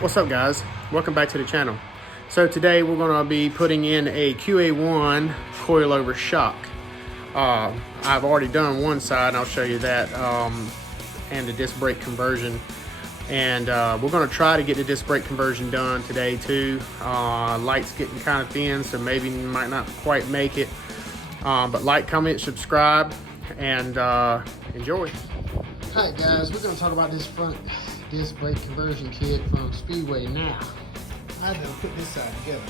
What's up, guys? Welcome back to the channel. So today we're going to be putting in a QA1 coilover shock. I've already done one side, and I'll show you that, and the disc brake conversion. And we're going to try to get the disc brake conversion done today too. Light's getting kind of thin, so maybe might not quite make it. But like, comment, subscribe, and enjoy. Alright guys, we're going to talk about this front disc brake conversion kit from Speedway. Now, I had to put this side together.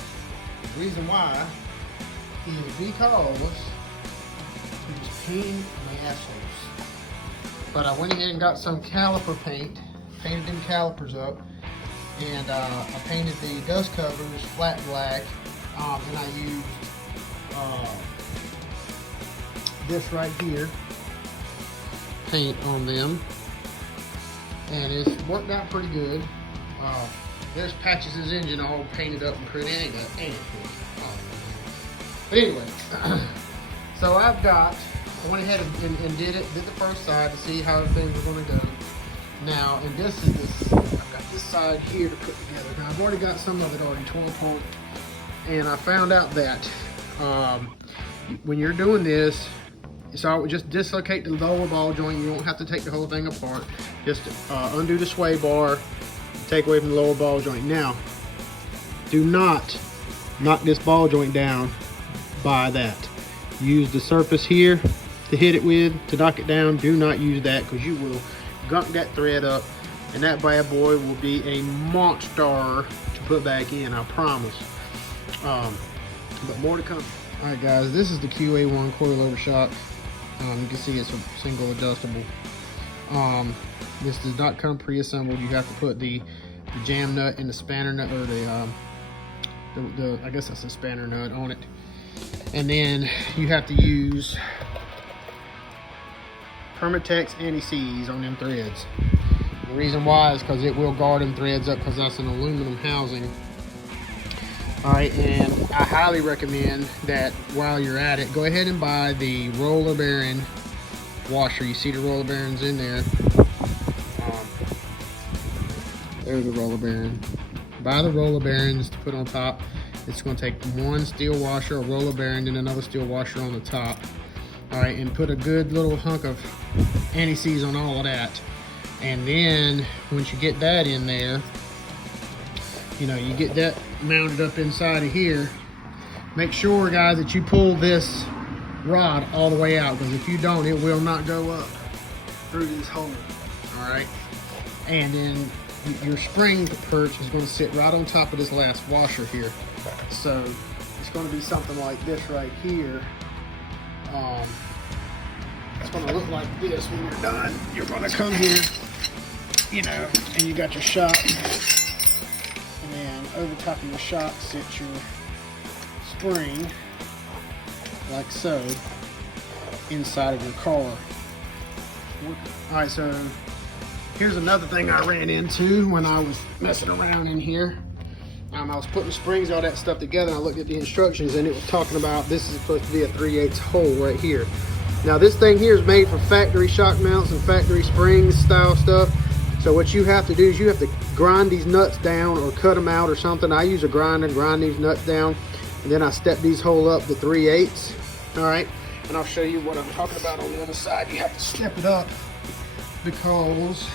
The reason why is because it was pain my assholes. But I went ahead and got some caliper paint, painted them calipers up, and I painted the dust covers flat black, and I used this right here paint on them, and it's worked out pretty good. There's Patches' engine all painted up and pretty. Ain't it cool? But anyway, so I went ahead and did the first side to see how things were going to go. Now, and I've got this side here to put together. Now, I've already got some of it already torn apart, and I found out that when you're doing this, so just dislocate the lower ball joint. You don't have to take the whole thing apart. Just undo the sway bar, take away from the lower ball joint. Now, do not knock this ball joint down by that. Use the surface here to hit it with, to knock it down. Do not use that, because you will gunk that thread up, and that bad boy will be a monster to put back in, I promise. But more to come. All right guys, this is the QA1 coilover shock. You can see it's a single adjustable. This does not come pre-assembled. You have to put the jam nut and the spanner nut, or the I guess that's the spanner nut on it. And then you have to use Permatex anti-seize on them threads. The reason why is because it will guard them threads up, because that's an aluminum housing. All right, and I highly recommend that while you're at it, go ahead and buy the roller bearing washer. You see the roller bearings in there. There's the roller bearing. Buy the roller bearings to put on top. It's going to take one steel washer, a roller bearing, and another steel washer on the top. All right, and put a good little hunk of anti-seize on all of that. And then once you get that in there, you know, you get that mounted up inside of here. Make sure, guys, that you pull this rod all the way out, because if you don't, it will not go up through this hole. All right, and then your spring perch is going to sit right on top of this last washer here. So it's going to be something like this right here. It's going to look like this when you're done. You're going to come here, you know, and you got your shock. And over top of your shock sits your spring, like so, inside of your car. Alright, so here's another thing I ran into when I was messing around in here. I was putting springs, all that stuff together, and I looked at the instructions, and it was talking about this is supposed to be a 3/8 hole right here. Now this thing here is made for factory shock mounts and factory springs style stuff. So what you have to do is you have to grind these nuts down or cut them out or something. I use a grinder and grind these nuts down, and then I step these holes up to 3/8. All right, and I'll show you what I'm talking about on the other side. You have to step it up because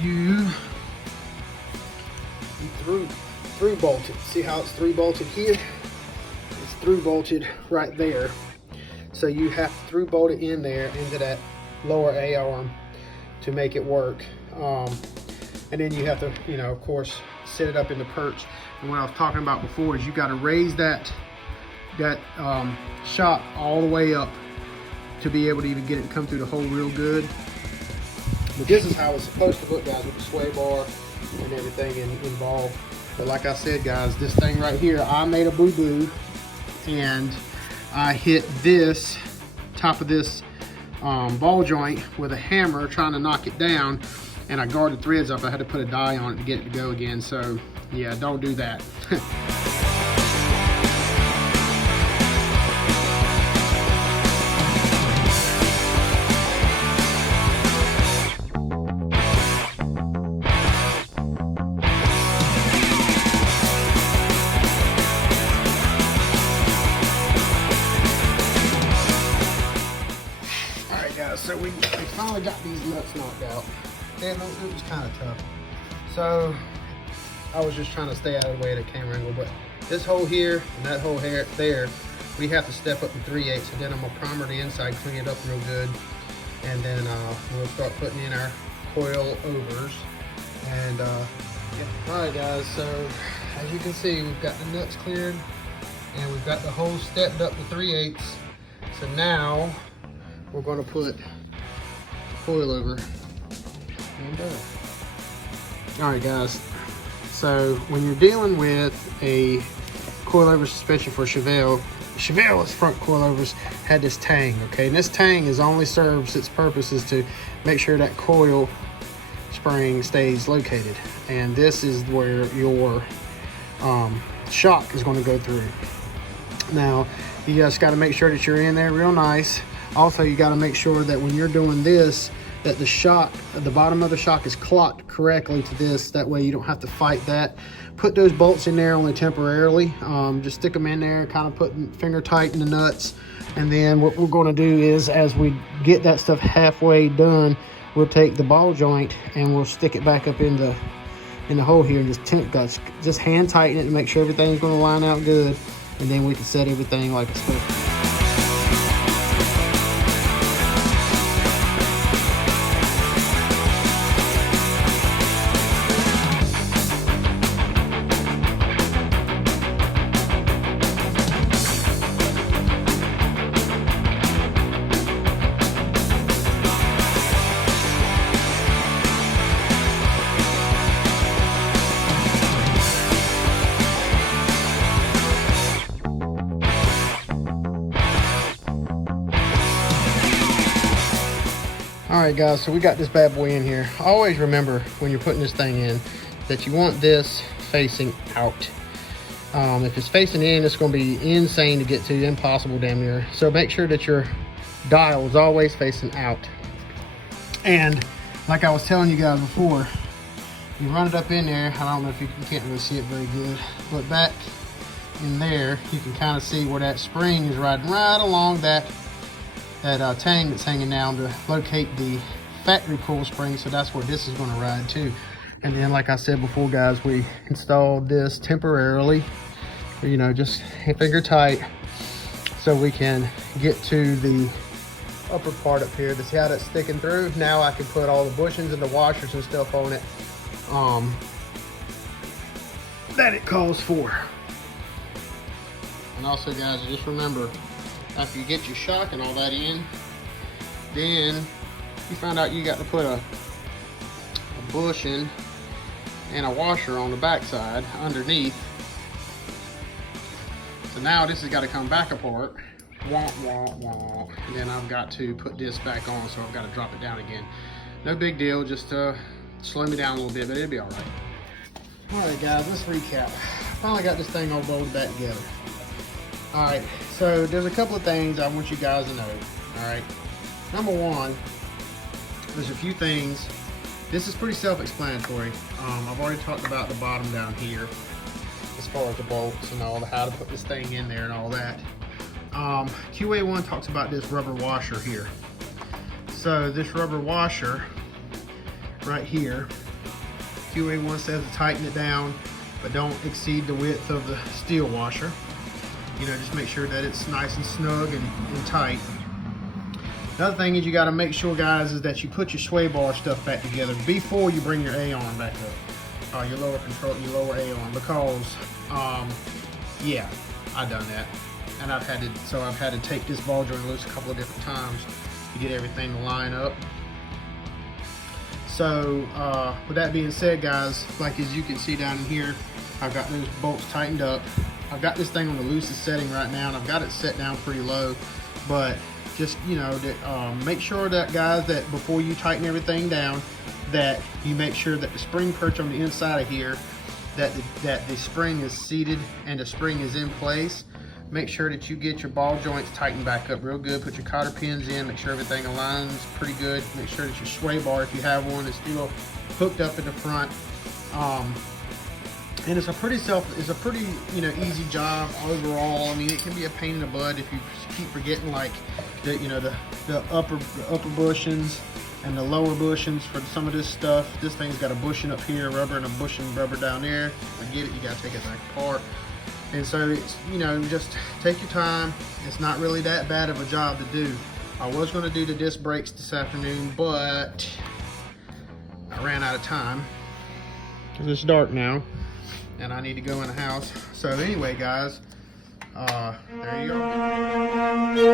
you through bolted. See how it's through bolted here? It's through bolted right there. So you have to through bolt it in there into that lower A arm to make it work. And then you have to, you know, of course, set it up in the perch. And what I was talking about before is you got to raise that shock all the way up to be able to even get it to come through the hole real good. But this is how it's supposed to look, guys, with the sway bar and everything involved. But like I said, guys, this thing right here, I made a boo-boo, and I hit this top of this ball joint with a hammer trying to knock it down, and I guarded threads up. I had to put a die on it to get it to go again. So yeah, don't do that. finally got these nuts knocked out. Damn, it was kind of tough. So I was just trying to stay out of the way of the camera angle, but this hole here and that hole here there, we have to step up to 3/8, and then I'm gonna primer the inside, clean it up real good, and then we'll start putting in our coilovers. And yeah. All right, guys. So as you can see, we've got the nuts cleared, and we've got the hole stepped up to 3/8. So now we're going to put coilover and done. All right, guys. So when you're dealing with a coilover suspension for Chevelle's front coilovers had this tang, okay? And this tang is only serves its purpose is to make sure that coil spring stays located. And this is where your shock is going to go through. Now, you just got to make sure that you're in there real nice. Also, you got to make sure that when you're doing this, that the shock, the bottom of the shock is clocked correctly to this. That way you don't have to fight that. Put those bolts in there only temporarily. Just stick them in there, kind of put finger tight in the nuts. And then what we're going to do is, as we get that stuff halfway done, we'll take the ball joint and we'll stick it back up in the hole here, and just hand tighten it and make sure everything's going to line out good. And then we can set everything like it's supposed to. All right, guys, so we got this bad boy in here. Always remember when you're putting this thing in that you want this facing out. If it's facing in, it's going to be insane to get to, impossible damn near. So make sure that your dial is always facing out. And like I was telling you guys before, you run it up in there. I don't know if you can't really see it very good, but back in there, you can kind of see where that spring is riding right along that tang that's hanging down to locate the factory coil spring. So that's where this is going to ride too. And then, like I said before, guys, we installed this temporarily, you know, just finger tight, so we can get to the upper part up here to see how that's sticking through. Now I can put all the bushings and the washers and stuff on it that it calls for. And also, guys, just remember, after you get your shock and all that in, then you find out you got to put a bushing and a washer on the backside underneath. So now this has got to come back apart. Womp, womp, womp. And then I've got to put this back on, so I've got to drop it down again. No big deal, just slow me down a little bit, but it'll be all right. All right, guys, let's recap. Finally got this thing all bolted back together. All right, so there's a couple of things I want you guys to know. All right, number one, there's a few things. This is pretty self-explanatory. I've already talked about the bottom down here as far as the bolts and all, how to put this thing in there and all that. QA1 talks about this rubber washer here. So this rubber washer right here, QA1 says to tighten it down, but don't exceed the width of the steel washer. You know, just make sure that it's nice and snug and tight. Another thing is you got to make sure, guys, is that you put your sway bar stuff back together before you bring your A-arm back up. Your lower control, your lower A-arm, because yeah, I've done that, and I've had to take this ball joint loose a couple of different times to get everything to line up. So with that being said, guys, like as you can see down in here, I've got those bolts tightened up. I've got this thing on the loosest setting right now, and I've got it set down pretty low. But just, you know, make sure that, guys, that before you tighten everything down, that you make sure that the spring perch on the inside of here, that the spring is seated and the spring is in place. Make sure that you get your ball joints tightened back up real good. Put your cotter pins in. Make sure everything aligns pretty good. Make sure that your sway bar, if you have one, is still hooked up in the front. And it's a pretty you know, easy job overall. I mean, it can be a pain in the butt if you keep forgetting, like, the upper bushings and the lower bushings for some of this stuff. This thing's got a bushing up here, rubber, and a bushing rubber down there. I get it, you gotta take it back apart. And so it's, you know, just take your time. It's not really that bad of a job to do. I was gonna do the disc brakes this afternoon, but I ran out of time because it's dark now and I need to go in the house. So anyway, guys, there you go.